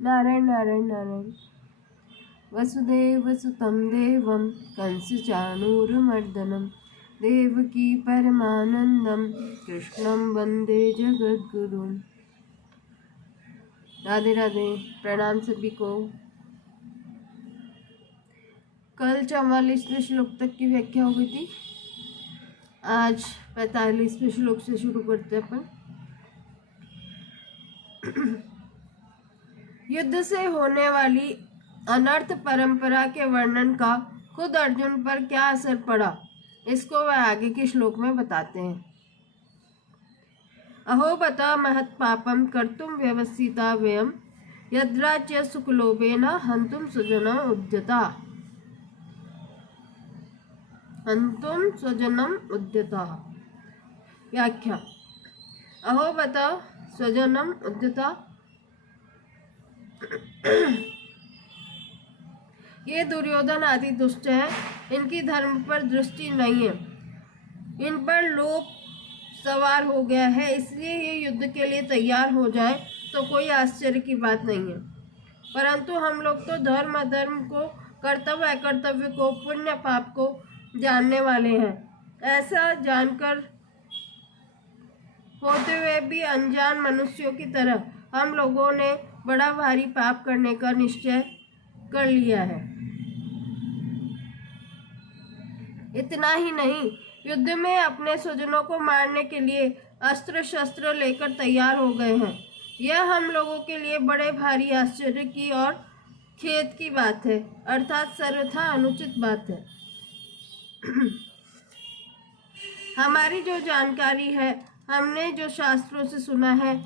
नारायण नारायण नारायण। वसुदेवसुतं देवं कंसचाणूरमर्दनं देवकी परमानंदं कृष्णं वंदे जगद्गुरुं। राधे राधे, प्रणाम सभी को। कल 44वें श्लोक तक की व्याख्या हो गई थी। आज 45वें श्लोक से शुरू करते हैं अपन। युद्ध से होने वाली अनर्थ परंपरा के वर्णन का खुद अर्जुन पर क्या असर पड़ा, इसको वह आगे के श्लोक में बताते हैं। अहो बत महत् पापम कर्तुम व्यवसिता व्ययम यद्राज्य सुखलोभेन हंतुम स्वजनम उद्यता। हंतुम स्वजनम उद्यता। व्याख्या। अहो बत स्वजनम उद्यता। ये दुर्योधन आदि दुष्ट हैं, इनकी धर्म पर दृष्टि नहीं है, इन पर लोभ सवार हो गया है, इसलिए ये युद्ध के लिए तैयार हो जाए तो कोई आश्चर्य की बात नहीं है। परंतु हम लोग तो धर्म अधर्म को, कर्तव्य अकर्तव्य को, पुण्य पाप को जानने वाले हैं। ऐसा जानकर होते हुए भी अनजान मनुष्यों की तरह हम लोगों ने बड़ा भारी पाप करने का निश्चय कर लिया है। इतना ही नहीं, युद्ध में अपने स्वजनों को मारने के लिए अस्त्र शस्त्र लेकर तैयार हो गए हैं। यह हम लोगों के लिए बड़े भारी आश्चर्य की और खेद की बात है, अर्थात सर्वथा अनुचित बात है। हमारी जो जानकारी है, हमने जो शास्त्रों से सुना है,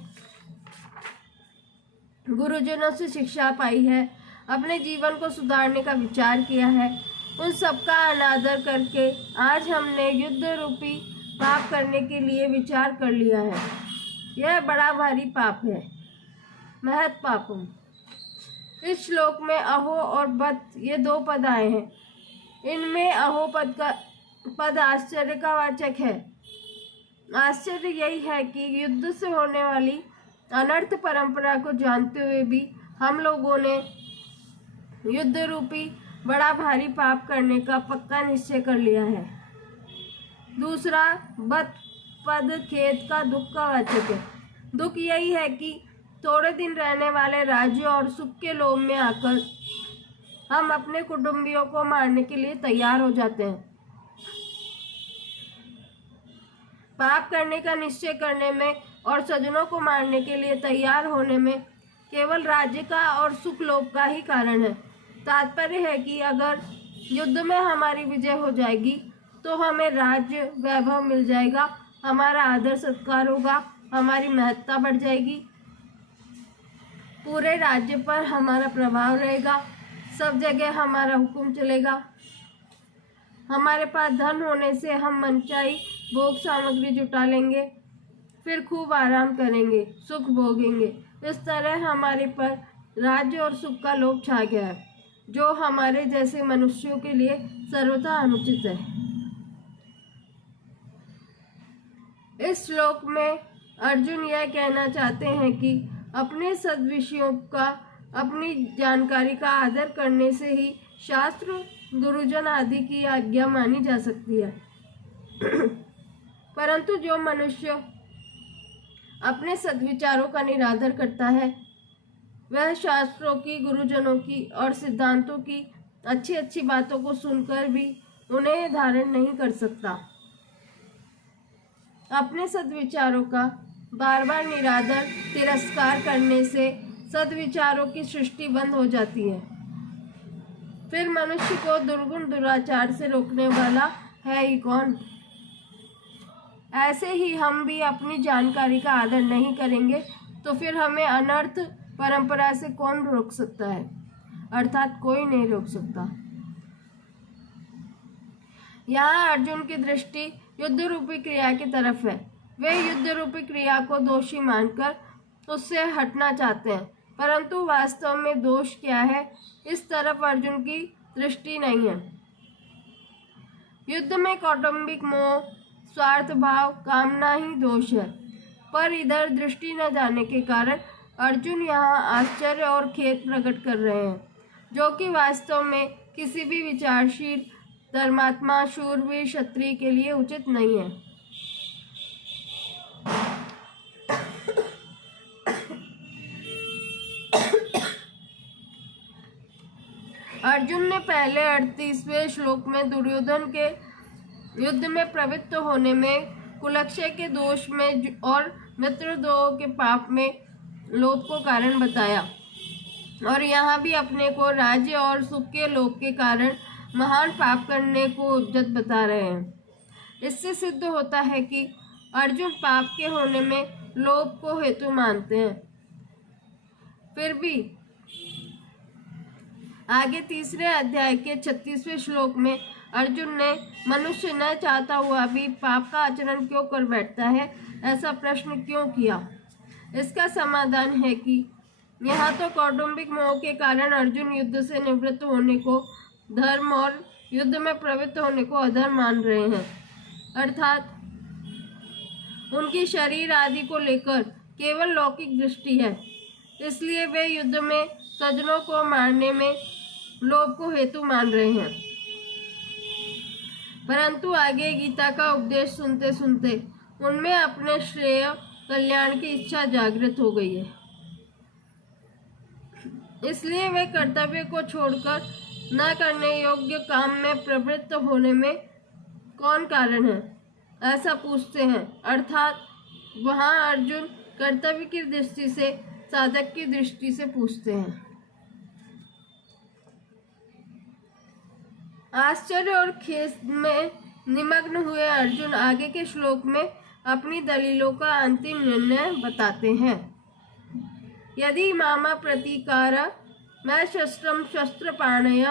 गुरुजनों से शिक्षा पाई है, अपने जीवन को सुधारने का विचार किया है, उन सबका अनादर करके आज हमने युद्ध रूपी पाप करने के लिए विचार कर लिया है। यह बड़ा भारी पाप है, महत् पापम। इस श्लोक में अहो और बत ये दो पद आए हैं। इनमें अहो पद आश्चर्य का वाचक है। आश्चर्य यही है कि युद्ध से होने वाली अनर्थ परंपरा को जानते हुए भी हम लोगों ने युद्ध रूपी बड़ा भारी पाप करने का पक्का निश्चय कर लिया है। दूसरा बत पद खेद का, दुख का वाचक है। दुख यही है कि थोड़े दिन रहने वाले राज्य और सुख के लोभ में आकर हम अपने कुटुंबियों को मारने के लिए तैयार हो जाते हैं। पाप करने का निश्चय करने में और स्वजनों को मारने के लिए तैयार होने में केवल राज्य का और सुख लोभ का ही कारण है। तात्पर्य है कि अगर युद्ध में हमारी विजय हो जाएगी तो हमें राज्य वैभव मिल जाएगा, हमारा आदर सत्कार होगा, हमारी महत्ता बढ़ जाएगी, पूरे राज्य पर हमारा प्रभाव रहेगा, सब जगह हमारा हुक्म चलेगा, हमारे पास धन होने से हम मनचाही भोग सामग्री जुटा लेंगे, फिर खूब आराम करेंगे, सुख भोगेंगे। इस तरह हमारे पर राज्य और सुख का लोभ छा गया है, जो हमारे जैसे मनुष्यों के लिए सर्वथा अनुचित है। इस श्लोक में अर्जुन यह कहना चाहते हैं कि अपने सद्विषयों का, अपनी जानकारी का आदर करने से ही शास्त्र, गुरुजन आदि की आज्ञा मानी जा सकती है। परंतु जो मनुष्य अपने सद्विचारों का निरादर करता है, वह शास्त्रों की, गुरुजनों की और सिद्धांतों की अच्छी अच्छी बातों को सुनकर भी उन्हें धारण नहीं कर सकता। अपने सद्विचारों का बार बार निरादर, तिरस्कार करने से सद्विचारों की सृष्टि बंद हो जाती है। फिर मनुष्य को दुर्गुण दुराचार से रोकने वाला है ही कौन। ऐसे ही हम भी अपनी जानकारी का आदर नहीं करेंगे तो फिर हमें अनर्थ परंपरा से कौन रोक सकता है, अर्थात कोई नहीं रोक सकता। यहाँ अर्जुन की दृष्टि युद्ध रूपी क्रिया की तरफ है। वे युद्ध रूपी क्रिया को दोषी मानकर उससे हटना चाहते हैं, परंतु वास्तव में दोष क्या है, इस तरफ अर्जुन की दृष्टि नहीं है। युद्ध में कौटुंबिक मोह, स्वार्थ भाव, कामना ही दोष है, पर इधर दृष्टि न जाने के कारण अर्जुन यहाँ आश्चर्य और खेद प्रकट कर रहे हैं, जो कि वास्तव में किसी भी विचारशील धर्मात्मा शूरवीर क्षत्रिय के लिए उचित नहीं है। अर्जुन ने पहले 38वें श्लोक में दुर्योधन के युद्ध में प्रवृत्त होने में, कुलक्षय के दोष में और मित्रद्रोह के पाप में लोभ को कारण बताया, और यहाँ भी अपने को राज्य और सुख के लोभ के कारण महान पाप करने को उद्यत बता रहे हैं। इससे सिद्ध होता है कि अर्जुन पाप के होने में लोभ को हेतु मानते हैं। फिर भी आगे 3रे अध्याय के 36वें श्लोक में अर्जुन ने मनुष्य न चाहता हुआ भी पाप का आचरण क्यों कर बैठता है, ऐसा प्रश्न क्यों किया। इसका समाधान है कि यहाँ तो कौटुंबिक मोह के कारण अर्जुन युद्ध से निवृत्त होने को धर्म और युद्ध में प्रवृत्त होने को अधर्म मान रहे हैं, अर्थात उनकी शरीर आदि को लेकर केवल लौकिक दृष्टि है, इसलिए वे युद्ध में स्वजनों को मारने में लोभ को हेतु मान रहे हैं। परंतु आगे गीता का उपदेश सुनते सुनते उनमें अपने श्रेय कल्याण की इच्छा जागृत हो गई है, इसलिए वे कर्तव्य को छोड़कर न करने योग्य काम में प्रवृत्त होने में कौन कारण है, ऐसा पूछते हैं। अर्थात वहाँ अर्जुन कर्तव्य की दृष्टि से साधक की दृष्टि से पूछते हैं। आश्चर्य और खेद में निमग्न हुए अर्जुन आगे के श्लोक में अपनी दलीलों का अंतिम निर्णय बताते हैं। यदि मामा प्रतीकार मैं शस्त्रम शस्त्रपाणय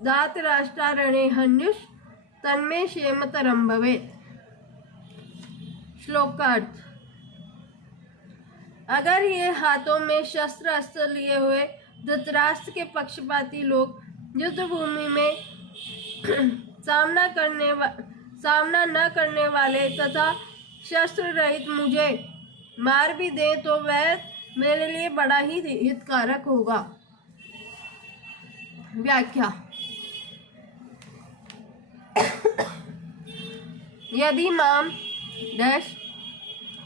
धातराष्ट्रारणे हन्युष तन्मे क्षेमतरम भवेत्। श्लोक का अर्थ, अगर ये हाथों में शस्त्र अस्त्र लिए हुए धृतराष्ट्र के पक्षपाती लोग युद्ध भूमि में सामना न करने वाले तथा शस्त्र रहित मुझे मार भी दे तो वह मेरे लिए बड़ा ही हितकारक होगा। व्याख्या, यदि माम डैश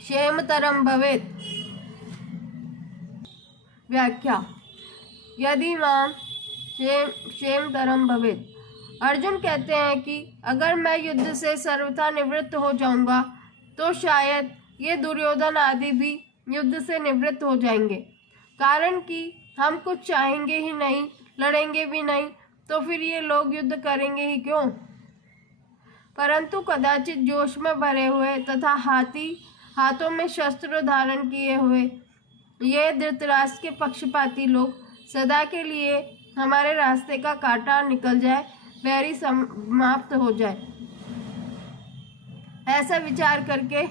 क्षेमतरम भवेत्। व्याख्या, यदि माम क्षेमतरम भवेत्। अर्जुन कहते हैं कि अगर मैं युद्ध से सर्वथा निवृत्त हो जाऊंगा तो शायद ये दुर्योधन आदि भी युद्ध से निवृत्त हो जाएंगे, कारण कि हम कुछ चाहेंगे ही नहीं, लड़ेंगे भी नहीं, तो फिर ये लोग युद्ध करेंगे ही क्यों। परंतु कदाचित जोश में भरे हुए तथा हाथों में शस्त्र धारण किए हुए ये धृतराष्ट्र के पक्षपाती लोग सदा के लिए हमारे रास्ते का कांटा निकल जाए, बैरी समाप्त हो जाए, ऐसा विचार करके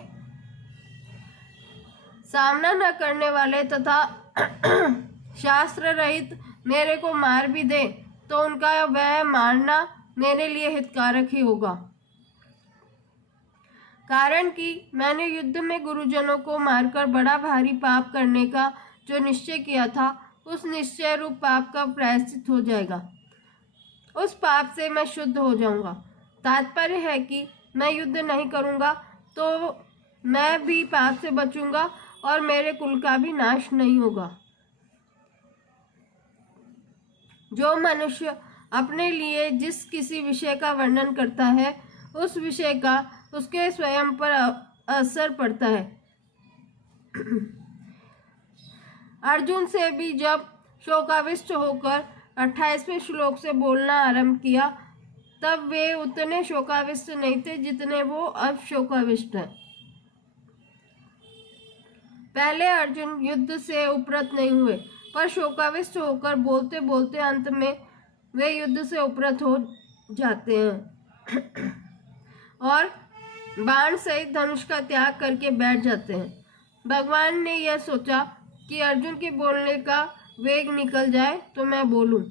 सामना न करने वाले तथा शास्त्र रहित मेरे को मार भी दे तो उनका वह मारना मेरे लिए हितकारक ही होगा, कारण कि मैंने युद्ध में गुरुजनों को मारकर बड़ा भारी पाप करने का जो निश्चय किया था, उस निश्चय रूप पाप का प्रायश्चित हो जाएगा। उस पाप से मैं शुद्ध हो जाऊंगा। तात्पर्य है कि मैं युद्ध नहीं करूंगा तो मैं भी पाप से बचूंगा और मेरे कुल का भी नाश नहीं होगा। जो मनुष्य अपने लिए जिस किसी विषय का वर्णन करता है उस विषय का उसके स्वयं पर असर पड़ता है। अर्जुन से भी जब शोकाविष्ट होकर 28वें श्लोक से बोलना आरंभ किया तब वे उतने शोकाविष्ट नहीं थे जितने वो अब शोकाविष्ट हैं। पहले अर्जुन युद्ध से उपरत नहीं हुए, पर शोकाविष्ट होकर बोलते बोलते अंत में वे युद्ध से उपरत हो जाते हैं और बाण सहित धनुष का त्याग करके बैठ जाते हैं। भगवान ने यह सोचा कि अर्जुन के बोलने का वेग निकल जाए तो मैं बोलूं,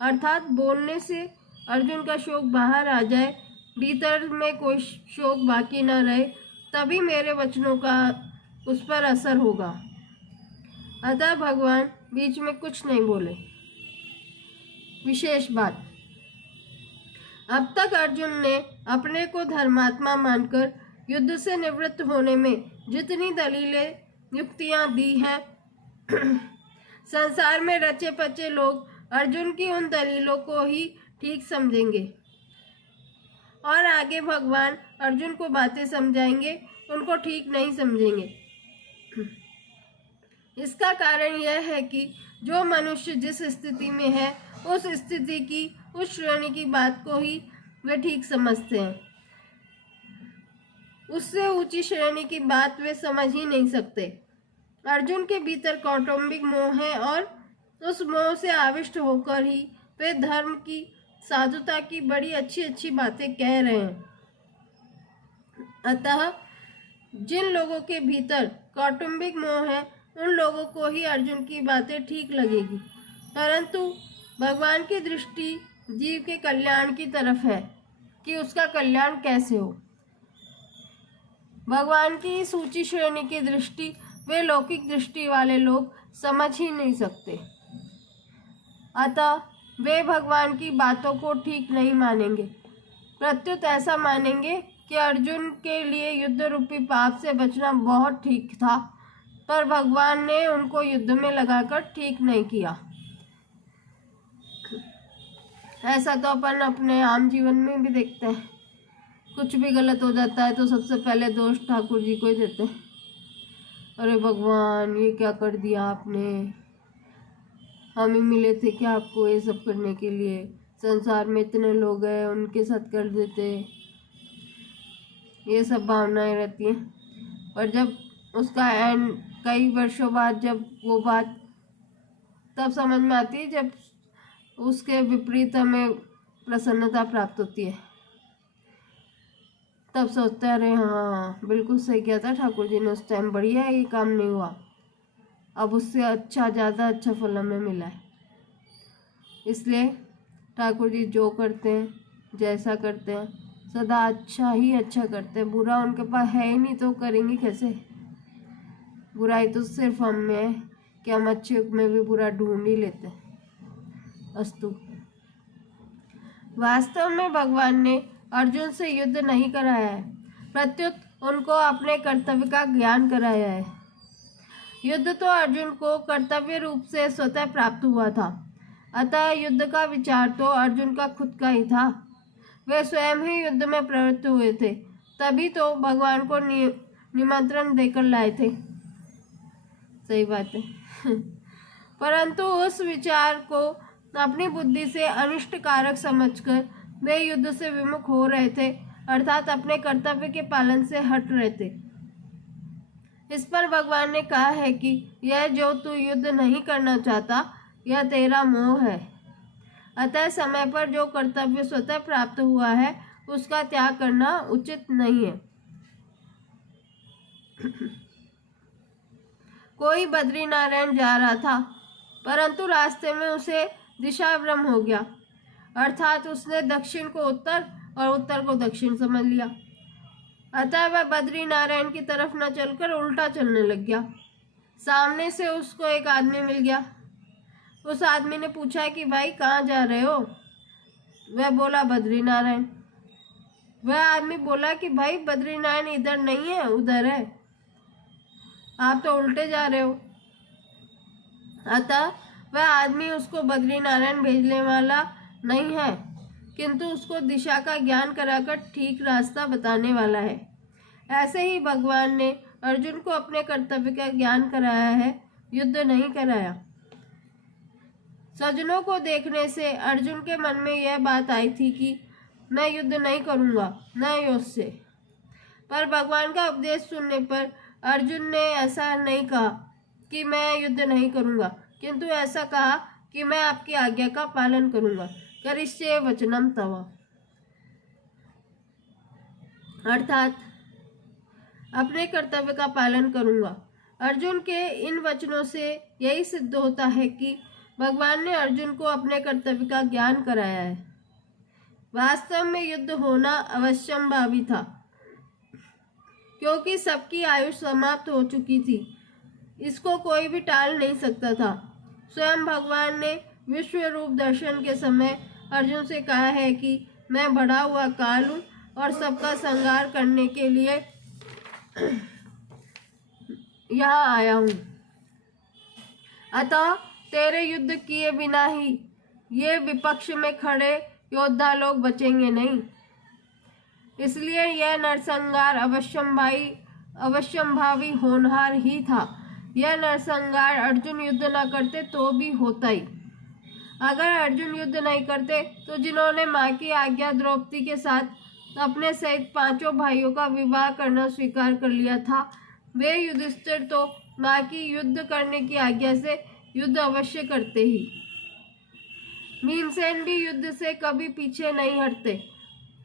अर्थात बोलने से अर्जुन का शोक बाहर आ जाए, भीतर में कोई शोक बाकी न रहे, तभी मेरे वचनों का उस पर असर होगा। अतः भगवान बीच में कुछ नहीं बोले। विशेष बात, अब तक अर्जुन ने अपने को धर्मात्मा मानकर युद्ध से निवृत्त होने में जितनी दलीलें युक्तियां दी हैं, संसार में रचे पचे लोग अर्जुन की उन दलीलों को ही ठीक समझेंगे और आगे भगवान अर्जुन को बातें समझाएंगे, उनको ठीक नहीं समझेंगे। इसका कारण यह है कि जो मनुष्य जिस स्थिति में है उस स्थिति की, उस श्रेणी की बात को ही वे ठीक समझते हैं। उससे ऊंची श्रेणी की बात वे समझ ही नहीं सकते। अर्जुन के भीतर कौटुंबिक मोह है और उस मोह से आविष्ट होकर ही वे धर्म की, साधुता की बड़ी अच्छी अच्छी बातें कह रहे हैं। अतः जिन लोगों के भीतर कौटुंबिक मोह है उन लोगों को ही अर्जुन की बातें ठीक लगेगी, परंतु भगवान की दृष्टि जीव के कल्याण की तरफ है कि उसका कल्याण कैसे हो। भगवान की इस ऊंची श्रेणी की दृष्टि वे लौकिक दृष्टि वाले लोग समझ ही नहीं सकते। अतः वे भगवान की बातों को ठीक नहीं मानेंगे, प्रत्युत ऐसा मानेंगे कि अर्जुन के लिए युद्ध रूपी पाप से बचना बहुत ठीक था, पर भगवान ने उनको युद्ध में लगाकर ठीक नहीं किया। ऐसा तो अपन अपने आम जीवन में भी देखते हैं। कुछ भी गलत हो जाता है तो सबसे पहले दोष ठाकुर जी को ही देते हैं। अरे भगवान, ये क्या कर दिया आपने, हम ही मिले थे क्या आपको ये सब करने के लिए, संसार में इतने लोग हैं उनके साथ कर देते। ये सब भावनाएं रहती हैं। पर जब उसका एंड कई वर्षों बाद जब वो बात तब समझ में आती है जब उसके विपरीत हमें प्रसन्नता प्राप्त होती है। तब सोचते हैं अरे हाँ, बिल्कुल सही किया था ठाकुर जी ने उस टाइम, बढ़िया है ये काम नहीं हुआ, अब उससे अच्छा, ज़्यादा अच्छा फल हमें मिला है। इसलिए ठाकुर जी जो करते हैं, जैसा करते हैं, सदा अच्छा ही अच्छा करते हैं। बुरा उनके पास है ही नहीं तो करेंगे कैसे। बुराई तो सिर्फ हम में है कि हम अच्छे में भी बुरा ढूंढ ही लेते हैं। अस्तु। वास्तव में भगवान ने अर्जुन से युद्ध नहीं कराया है, प्रत्युत उनको अपने कर्तव्य का ज्ञान कराया है। युद्ध तो अर्जुन को कर्तव्य रूप से स्वतः प्राप्त हुआ था, अतः युद्ध का विचार तो अर्जुन का खुद का ही था। वे स्वयं ही युद्ध में प्रवृत्त हुए थे, तभी तो भगवान को निमंत्रण देकर लाए थे। सही बात है। परंतु उस विचार को अपनी बुद्धि से अनिष्ट कारक समझकर वे युद्ध से विमुख हो रहे थे, अर्थात अपने कर्तव्य के पालन से हट रहे थे। इस पर भगवान ने कहा है कि यह जो तू युद्ध नहीं करना चाहता, यह तेरा मोह है। अतः समय पर जो कर्तव्य स्वतः प्राप्त हुआ है उसका त्याग करना उचित नहीं है। कोई बद्रीनारायण जा रहा था, परंतु रास्ते में उसे दिशा भ्रम हो गया, अर्थात उसने दक्षिण को उत्तर और उत्तर को दक्षिण समझ लिया। अतः वह बद्रीनारायण की तरफ न चलकर उल्टा चलने लग गया। सामने से उसको एक आदमी मिल गया। उस आदमी ने पूछा कि भाई कहाँ जा रहे हो? वह बोला बद्रीनारायण। वह आदमी बोला कि भाई बद्रीनारायण इधर नहीं है, उधर है, आप तो उल्टे जा रहे हो। अतः वह आदमी उसको बद्रीनारायण भेजने वाला नहीं है, किंतु उसको दिशा का ज्ञान कराकर ठीक रास्ता बताने वाला है। ऐसे ही भगवान ने अर्जुन को अपने कर्तव्य का ज्ञान कराया है, युद्ध नहीं कराया। सज्जनों को देखने से अर्जुन के मन में यह बात आई थी कि मैं युद्ध नहीं करूंगा, न युद्ध से। पर भगवान का उपदेश सुनने पर अर्जुन ने ऐसा नहीं कहा कि मैं युद्ध नहीं करूंगा, किंतु ऐसा कहा कि मैं आपकी आज्ञा का पालन करूंगा। करिष्ये वचनम तव, अर्थात अपने कर्तव्य का पालन करूंगा। अर्जुन के इन वचनों से यही सिद्ध होता है कि भगवान ने अर्जुन को अपने कर्तव्य का ज्ञान कराया है। वास्तव में युद्ध होना अवश्यंभावी था, क्योंकि सबकी आयु समाप्त हो चुकी थी। इसको कोई भी टाल नहीं सकता था। स्वयं भगवान ने विश्व रूप दर्शन के समय अर्जुन से कहा है कि मैं बढ़ा हुआ काल हूँ और सबका संहार करने के लिए यहाँ आया हूँ। अतः तेरे युद्ध किए बिना ही ये विपक्ष में खड़े योद्धा लोग बचेंगे नहीं। इसलिए यह नरसंहार अवश्यंभावी होनहार ही था। यह नरसंहार अर्जुन युद्ध न करते तो भी होता ही। अगर अर्जुन युद्ध नहीं करते तो जिन्होंने माँ की आज्ञा द्रौपदी के साथ अपने सहित 5 भाइयों का विवाह करना स्वीकार कर लिया था, वे युधिष्ठिर तो माँ की युद्ध करने की आज्ञा से युद्ध अवश्य करते ही। भीमसेन भी युद्ध से कभी पीछे नहीं हटते,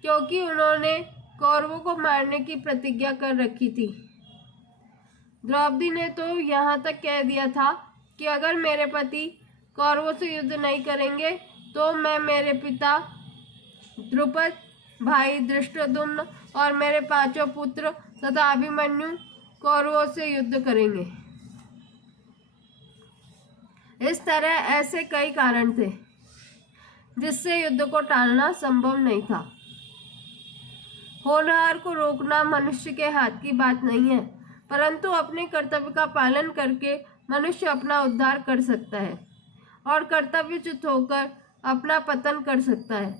क्योंकि उन्होंने कौरवों को मारने की प्रतिज्ञा कर रखी थी। द्रौपदी ने तो यहाँ तक कह दिया था कि अगर मेरे पति कौरवों से युद्ध नहीं करेंगे तो मैं मेरे पिता द्रुपद, भाई धृष्टद्युम्न और मेरे 5 पुत्र तथा अभिमन्यु कौरवों से युद्ध करेंगे। इस तरह ऐसे कई कारण थे जिससे युद्ध को टालना संभव नहीं था। होनहार को रोकना मनुष्य के हाथ की बात नहीं है, परंतु अपने कर्तव्य का पालन करके मनुष्य अपना उद्धार कर सकता है और कर्तव्यच्युत होकर अपना पतन कर सकता है।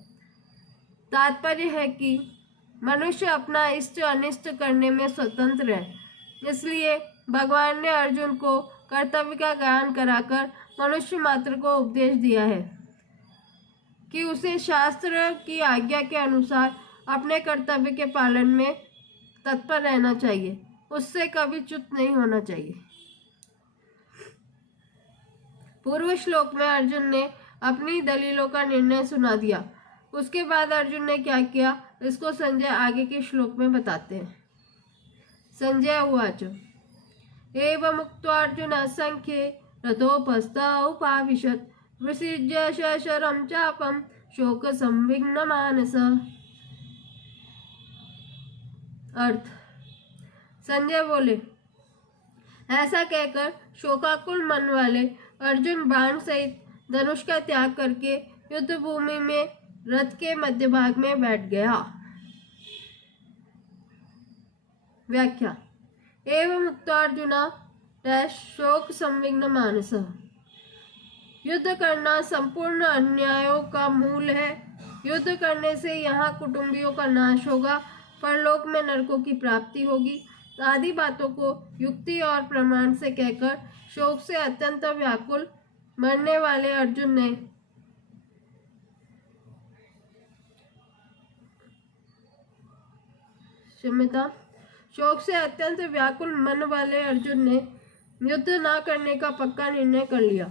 तात्पर्य है कि मनुष्य अपना इष्ट अनिष्ट करने में स्वतंत्र है। इसलिए भगवान ने अर्जुन को कर्तव्य का ज्ञान कराकर मनुष्य मात्र को उपदेश दिया है कि उसे शास्त्र की आज्ञा के अनुसार अपने कर्तव्य के पालन में तत्पर रहना चाहिए, उससे कभी च्युत नहीं होना चाहिए। पूर्व श्लोक में अर्जुन ने अपनी दलीलों का निर्णय सुना दिया। उसके बाद अर्जुन ने क्या किया, इसको संजय आगे के श्लोक में बताते हैं। संजय उवाच एवं मुक्त्वा अर्जुनः संख्ये रथोपस्थ उपाविशत् विसृज्य शशरं चापं शोक संविघ्नमानस। अर्थ, संजय बोले, ऐसा कहकर शोकाकुल मन वाले अर्जुन बाण सहित धनुष का त्याग करके युद्ध भूमि में रथ के मध्य भाग में बैठ गया। व्याख्या, एवं उक्त्वा अर्जुना शोक संविघ्न मानस। युद्ध करना संपूर्ण अन्यायों का मूल है। युद्ध करने से यहाँ कुटुंबियों का नाश होगा, परलोक में नरकों की प्राप्ति होगी आदि बातों को युक्ति और प्रमाण से कहकर शोक से अत्यंत व्याकुल मरने वाले अर्जुन ने शोक से अत्यंत व्याकुल मन वाले अर्जुन ने युद्ध न करने का पक्का निर्णय कर लिया।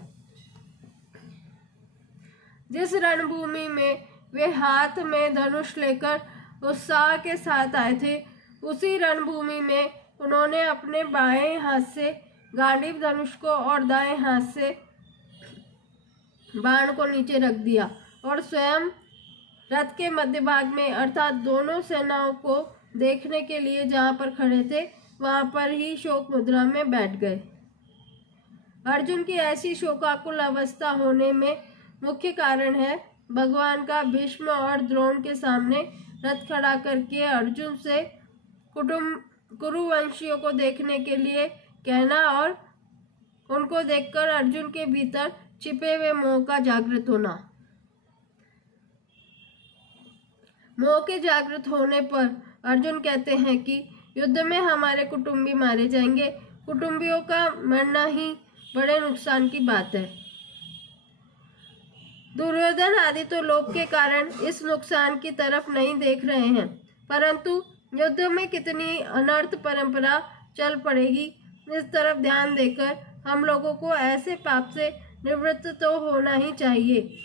जिस रणभूमि में वे हाथ में धनुष लेकर उत्साह के साथ आए थे, उसी रणभूमि में उन्होंने अपने बाएं हाथ से गांडीव धनुष को और दाएं हाथ से बाण को नीचे रख दिया और स्वयं रथ के मध्य भाग में अर्थात दोनों सेनाओं को देखने के लिए जहां पर खड़े थे वहां पर ही शोक मुद्रा में बैठ गए। अर्जुन की ऐसी शोकाकुल अवस्था होने में मुख्य कारण है भगवान का भीष्म और द्रोण के सामने रथ खड़ा करके अर्जुन से कुरुवंशियों को देखने के लिए कहना और उनको देखकर अर्जुन के भीतर छिपे हुए मोह का जागृत होना। मोह के जागृत होने पर अर्जुन कहते हैं कि युद्ध में हमारे कुटुंबी मारे जाएंगे। कुटुंबियों का मरना ही बड़े नुकसान की बात है। दुर्योधन आदि तो लोभ के कारण इस नुकसान की तरफ नहीं देख रहे हैं, परंतु युद्ध में कितनी अनर्थ परंपरा चल पड़ेगी, इस तरफ ध्यान देकर हम लोगों को ऐसे पाप से निवृत्त तो होना ही चाहिए।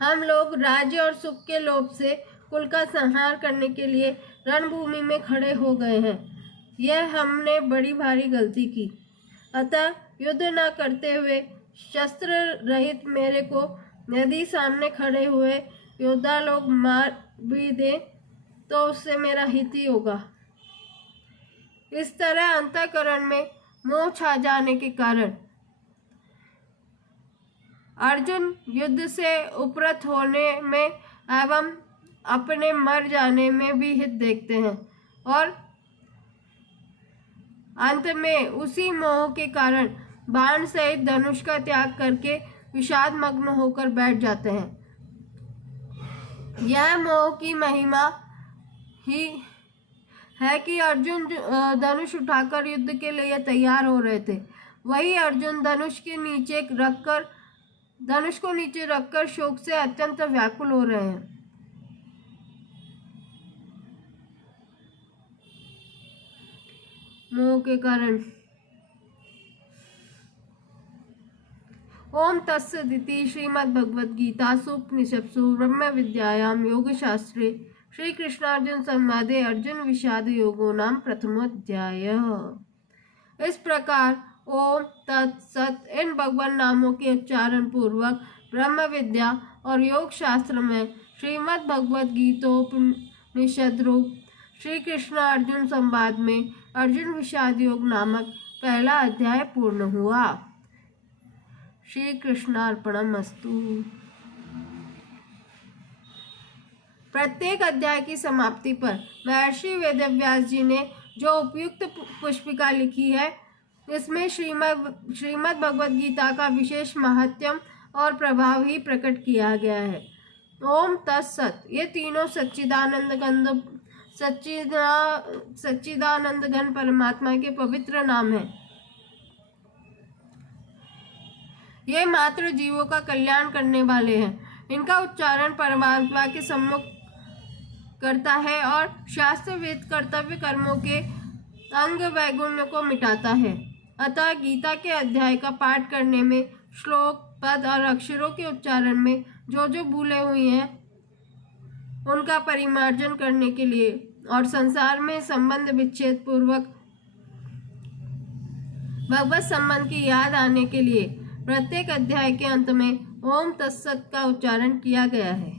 हम लोग राज्य और सुख के लोभ से कुल का संहार करने के लिए रणभूमि में खड़े हो गए हैं। यह हमने बड़ी भारी गलती की। अतः युद्ध न करते हुए शस्त्र रहित मेरे को यदि सामने खड़े हुए योद्धा लोग मार भी दें तो उससे मेरा हित ही होगा। इस तरह अंतःकरण में मोह छा जाने के कारण अर्जुन युद्ध से उपरत होने में एवं अपने मर जाने में भी हित देखते हैं और अंत में उसी मोह के कारण बाण सहित धनुष का त्याग करके विषाद मग्न होकर बैठ जाते हैं। यह मोह की महिमा ही है कि अर्जुन धनुष उठाकर युद्ध के लिए तैयार हो रहे थे, वही अर्जुन धनुष को नीचे रखकर शोक से अत्यंत व्याकुल हो रहे हैं। मोह के कारण। ओम तत्सदिति श्रीमद्भगवद्गीतासु उपनिषत्सु ब्रह्म विद्यायां योगशास्त्रे श्री कृष्णार्जुन संवादे अर्जुन विषाद योगो नाम प्रथमोऽध्यायः। इस प्रकार ओम तत्सत इन भगवान नामों के उच्चारण पूर्वक ब्रह्म विद्या और योग शास्त्र में श्रीमद् भगवद गीतोपनिषद रूप श्री कृष्ण अर्जुन संवाद में अर्जुन विषाद योग नामक पहला अध्याय पूर्ण हुआ। श्री कृष्णार्पणमस्तु। प्रत्येक अध्याय की समाप्ति पर महर्षि वेदव्यास जी ने जो उपयुक्त पुष्पिका लिखी है, इसमें श्रीमद् भगवद गीता का विशेष महत्व और प्रभाव ही प्रकट किया गया है। ओम तत्सत ये तीनों सच्चिदानंद घन परमात्मा के पवित्र नाम हैं। ये मात्र जीवों का कल्याण करने वाले हैं। इनका उच्चारण परमात्मा के सम्मुख करता है और शास्त्रविद कर्तव्य कर्मों के अंग वैगुण्य को मिटाता है। अतः गीता के अध्याय का पाठ करने में, श्लोक, पद और अक्षरों के उच्चारण में जो भूले हुई हैं उनका परिमार्जन करने के लिए और संसार में संबंध विच्छेद पूर्वक भगवत संबंध की याद आने के लिए प्रत्येक अध्याय के अंत में ओम तत्सत का उच्चारण किया गया है।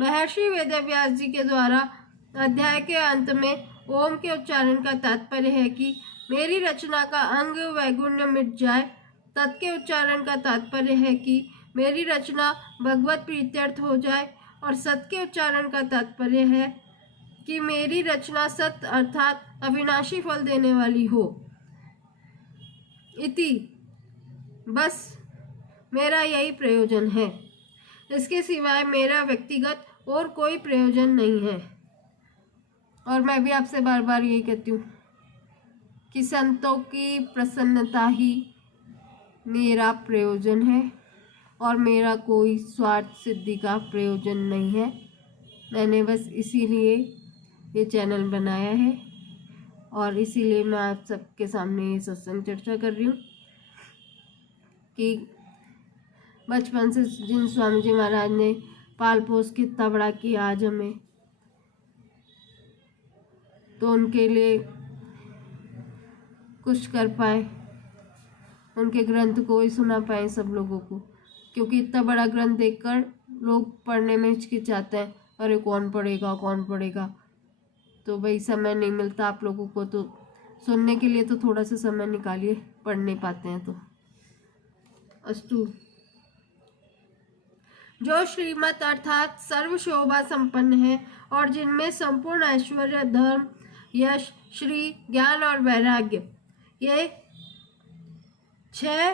महर्षि वेदव्यास जी के द्वारा अध्याय के अंत में ओम के उच्चारण का तात्पर्य है कि मेरी रचना का अंग वैगुण्य मिट जाए। तत् के उच्चारण का तात्पर्य है कि मेरी रचना भगवत प्रीत्यर्थ हो जाए और सत के उच्चारण का तात्पर्य है कि मेरी रचना सत्य अर्थात अविनाशी फल देने वाली हो। इति बस मेरा यही प्रयोजन है, इसके सिवाय मेरा व्यक्तिगत और कोई प्रयोजन नहीं है। और मैं भी आपसे बार बार यही कहती हूँ कि संतों की प्रसन्नता ही मेरा प्रयोजन है और मेरा कोई स्वार्थ सिद्धि का प्रयोजन नहीं है। मैंने बस इसीलिए ये चैनल बनाया है और इसीलिए मैं आप सबके सामने ये सत्संग चर्चा कर रही हूँ कि बचपन से जिन स्वामी जी महाराज ने पाल पोस के इतना बड़ा किया आज हमें, तो उनके लिए कुछ कर पाए, उनके ग्रंथ को ही सुना पाए सब लोगों को। क्योंकि इतना बड़ा ग्रंथ देखकर लोग पढ़ने में हिचकिचाते हैं, अरे कौन पढ़ेगा। तो भाई समय नहीं मिलता आप लोगों को, तो सुनने के लिए तो थोड़ा सा समय निकालिए, पढ़ नहीं पाते हैं तो। अस्तु। जो श्रीमत अर्थात सर्व शोभा संपन्न है और जिनमें संपूर्ण ऐश्वर्य, धर्म, यश, श्री, ज्ञान और वैराग्य, ये 6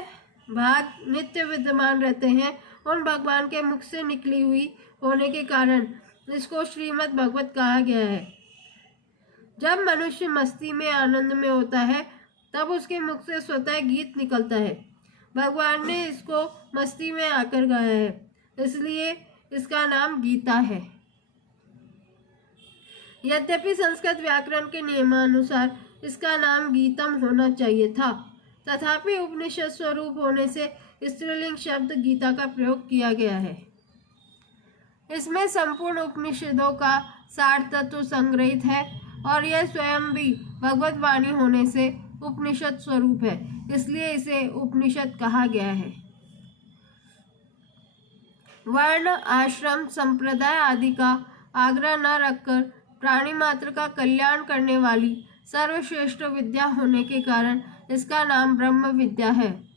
भाग नित्य विद्यमान रहते हैं, उन भगवान के मुख से निकली हुई होने के कारण इसको श्रीमद् भगवत कहा गया है। जब मनुष्य मस्ती में, आनंद में होता है, तब उसके मुख से स्वतः गीत निकलता है। भगवान ने इसको मस्ती में आकर गाया है, इसलिए इसका नाम गीता है। यद्यपि संस्कृत व्याकरण के नियमानुसार इसका नाम गीतम होना चाहिए था, तथापि उपनिषद स्वरूप होने से स्त्रीलिंग शब्द गीता का प्रयोग किया गया है। इसमें संपूर्ण उपनिषदों का सार तत्व संग्रहित है और यह स्वयं भी भगवत वाणी होने से उपनिषद स्वरूप है, इसलिए इसे उपनिषद कहा गया है। वर्ण, आश्रम, संप्रदाय आदि का आग्रह न रखकर प्राणी मात्र का कल्याण करने वाली सर्वश्रेष्ठ विद्या होने के कारण इसका नाम ब्रह्म विद्या है।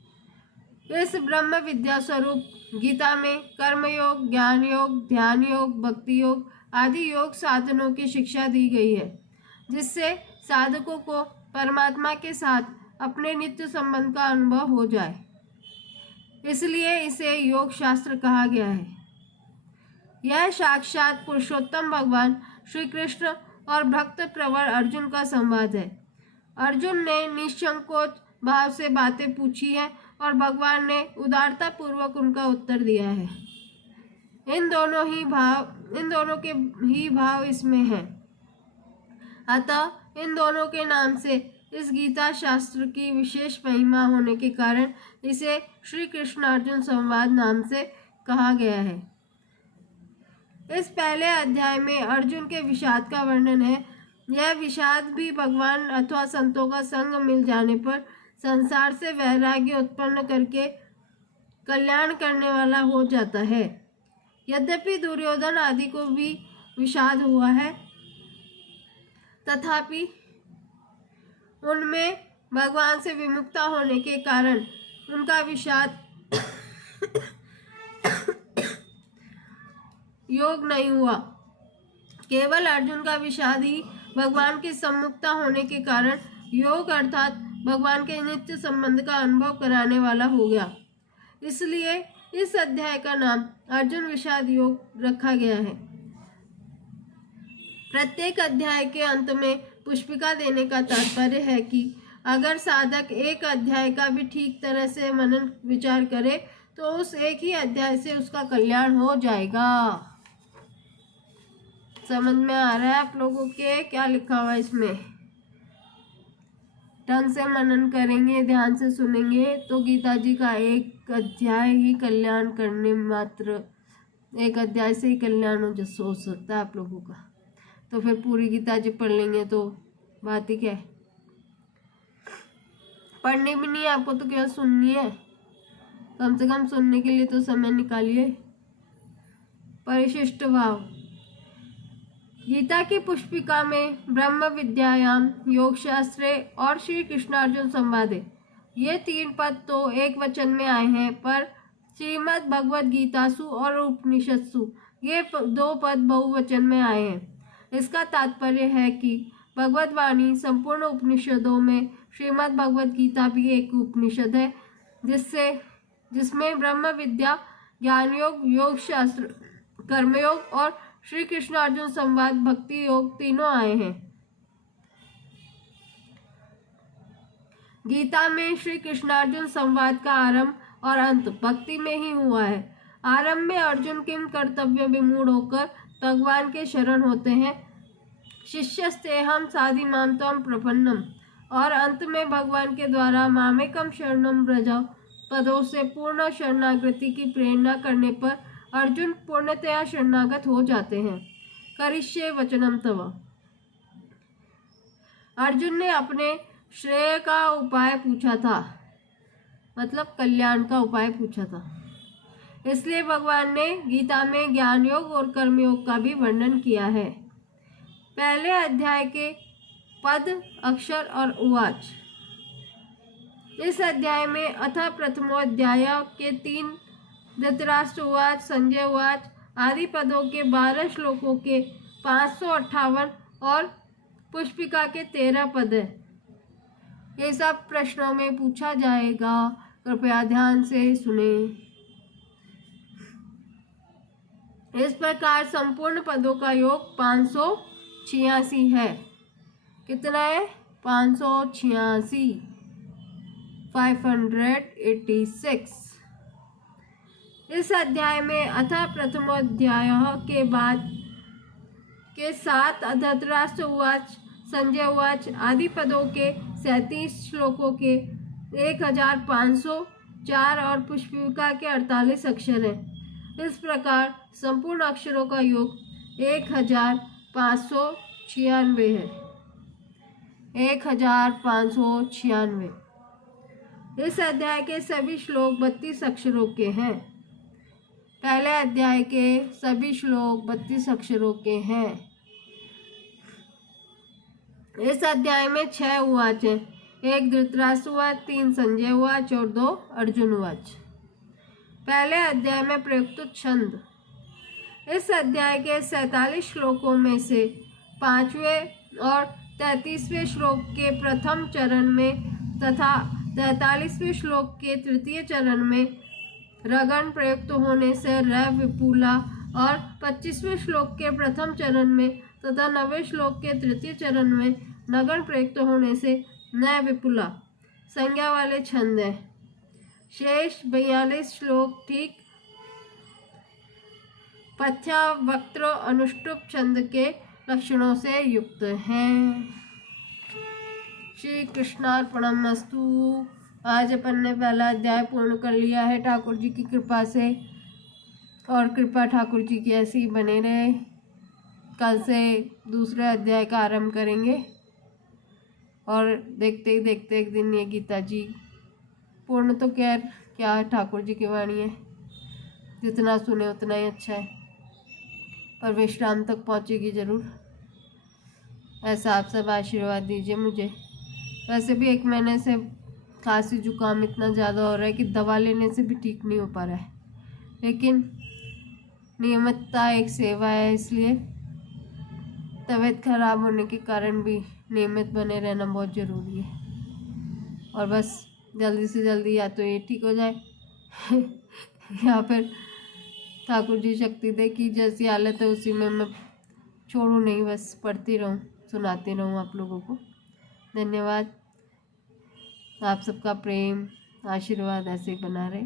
इस ब्रह्म विद्या स्वरूप गीता में कर्मयोग, ज्ञान योग, ध्यान योग, भक्ति योग आदि योग साधनों की शिक्षा दी गई है, जिससे साधकों को परमात्मा के साथ अपने नित्य संबंध का अनुभव हो जाए। इसलिए इसे योग शास्त्र कहा गया है। यह साक्षात पुरुषोत्तम भगवान श्री कृष्ण और भक्त प्रवर अर्जुन का संवाद है। अर्जुन ने निसंकोच भाव से बातें पूछी है और भगवान ने उदारता पूर्वक उनका उत्तर दिया है। इन दोनों के ही भाव इसमें हैं। अतः इन दोनों के नाम से इस गीता शास्त्र की विशेष महिमा होने के कारण इसे श्री कृष्ण अर्जुन संवाद नाम से कहा गया है। इस पहले अध्याय में अर्जुन के विषाद का वर्णन है। यह विषाद भी भगवान अथवा संतों का संग मिल जाने पर संसार से वैराग्य उत्पन्न करके कल्याण करने वाला हो जाता है। यद्यपि दुर्योधन आदि को भी विषाद हुआ है, तथापि उनमें भगवान से विमुक्ता होने के कारण उनका विषाद योग नहीं हुआ। केवल अर्जुन का विषाद ही भगवान के सम्मुखता होने के कारण योग अर्थात भगवान के नित्य संबंध का अनुभव कराने वाला हो गया। इसलिए इस अध्याय का नाम अर्जुन विषाद योग रखा गया है। प्रत्येक अध्याय के अंत में पुष्पिका देने का तात्पर्य है कि अगर साधक एक अध्याय का भी ठीक तरह से मनन विचार करे तो उस एक ही अध्याय से उसका कल्याण हो जाएगा। समझ में आ रहा है आप लोगों के क्या लिखा हुआ है इसमें? ढंग से मनन करेंगे, ध्यान से सुनेंगे तो गीता जी का एक अध्याय ही कल्याण करने मात्र एक अध्याय से ही कल्याण हो सकता है आप लोगों का। तो फिर पूरी गीता जी पढ़ लेंगे तो बात ही क्या है। पढ़नी भी नहीं है आपको तो क्या सुननी है? कम से कम सुनने के लिए तो समय निकालिए। परिशिष्ट भाव। गीता की पुष्पिका में ब्रह्म विद्यायाम, योग शास्त्रे और श्री कृष्णार्जुन संवादे ये तीन पद तो एक वचन में आए हैं, पर श्रीमद् भगवद गीतासु और उपनिषत्सु ये दो पद बहुवचन में आए हैं। इसका तात्पर्य है कि भगवद वाणी संपूर्ण उपनिषदों में श्रीमद् भगवद गीता भी एक उपनिषद है, जिसमें ब्रह्म विद्या, ज्ञान योग, योग शास्त्र, कर्मयोग और श्री कृष्ण अर्जुन संवाद, भक्ति योग तीनों आए हैं। गीता में श्री कृष्णार्जुन संवाद का आरंभ और अंत भक्ति में ही हुआ है। आरंभ में अर्जुन किम कर्तव्य विमूढ़ होकर भगवान के शरण होते हैं, शिष्यस्तेहम साधिमां त्वं प्रपन्नम, और अंत में भगवान के द्वारा मामेकम शरणं व्रज पदों से पूर्ण शरणागति की प्रेरणा करने पर अर्जुन पूर्णतया शरणागत हो जाते हैं। करिष्ये वचनम तव। अर्जुन ने अपने श्रेय का उपाय पूछा था, मतलब कल्याण का उपाय पूछा था। इसलिए भगवान ने गीता में ज्ञान योग और कर्म योग का भी वर्णन किया है। पहले अध्याय के पद, अक्षर और उवाच। इस अध्याय में अथ प्रथमोध्याय के 3 धृतराष्ट्र उवाच, संजय उवाच आदि पदों के 12 श्लोकों के 558 और पुष्पिका के 13 पद है। ये सब प्रश्नों में पूछा जाएगा, कृपया ध्यान से सुने। इस प्रकार संपूर्ण पदों का योग 586 है। कितना है? 586, 586। इस अध्याय में अथ प्रथमोध्याय के बाद के 7 धृतराष्ट्र उवाच, संजय उवाच आदि पदों के 37 श्लोकों के 1504 और पुष्पिका के 48 अक्षर हैं। इस प्रकार संपूर्ण अक्षरों का योग 1596 है। 1596। इस अध्याय के सभी श्लोक 32 अक्षरों के हैं। पहले अध्याय के सभी श्लोक 32 अक्षरों के हैं। इस अध्याय में 6 उवाच हैं। 1 धृतराष्ट्र उवाच, 3 संजय उवाच और 2 अर्जुन उवाच। पहले अध्याय में प्रयुक्त छंद। इस अध्याय के 47 श्लोकों में से 5वें और 33वें श्लोक के प्रथम चरण में तथा 43वें श्लोक के तृतीय चरण में रगण प्रयुक्त होने से र विपुला और 25वें श्लोक के प्रथम चरण में तथा 9वें श्लोक के तृतीय चरण में नगण प्रयुक्त होने से न विपुला संज्ञा वाले छंद है। शेष 42 श्लोक ठीक पथ्या वक्त्र अनुष्टुप छंद के लक्षणों से युक्त हैं। श्री कृष्णार्पणमस्तु। आज अपन ने पहला अध्याय पूर्ण कर लिया है ठाकुर जी की कृपा से, और कृपा ठाकुर जी की ऐसी ही बने रहे। कल से दूसरे अध्याय का आरंभ करेंगे और देखते ही देखते एक दिन ये गीता जी पूर्ण, तो क्या ठाकुर जी की वाणी है, जितना सुने उतना ही अच्छा है, पर विश्राम तक पहुँचेगी ज़रूर। ऐसा आप सब आशीर्वाद दीजिए मुझे। वैसे भी 1 महीने से खांसी जुकाम इतना ज़्यादा हो रहा है कि दवा लेने से भी ठीक नहीं हो पा रहा है, लेकिन नियमितता एक सेवा है, इसलिए तबीयत खराब होने के कारण भी नियमित बने रहना बहुत ज़रूरी है। और बस जल्दी से जल्दी या तो ये ठीक हो जाए या फिर ठाकुर जी शक्ति दे कि जैसी हालत है उसी में मैं छोड़ूं नहीं, बस पढ़ती रहूं, सुनाती रहूं आप लोगों को। धन्यवाद। आप सबका प्रेम आशीर्वाद ऐसे ही बना रहे।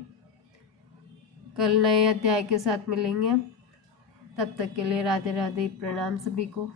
कल नए अध्याय के साथ मिलेंगे हम। तब तक के लिए राधे राधे, प्रणाम सभी को।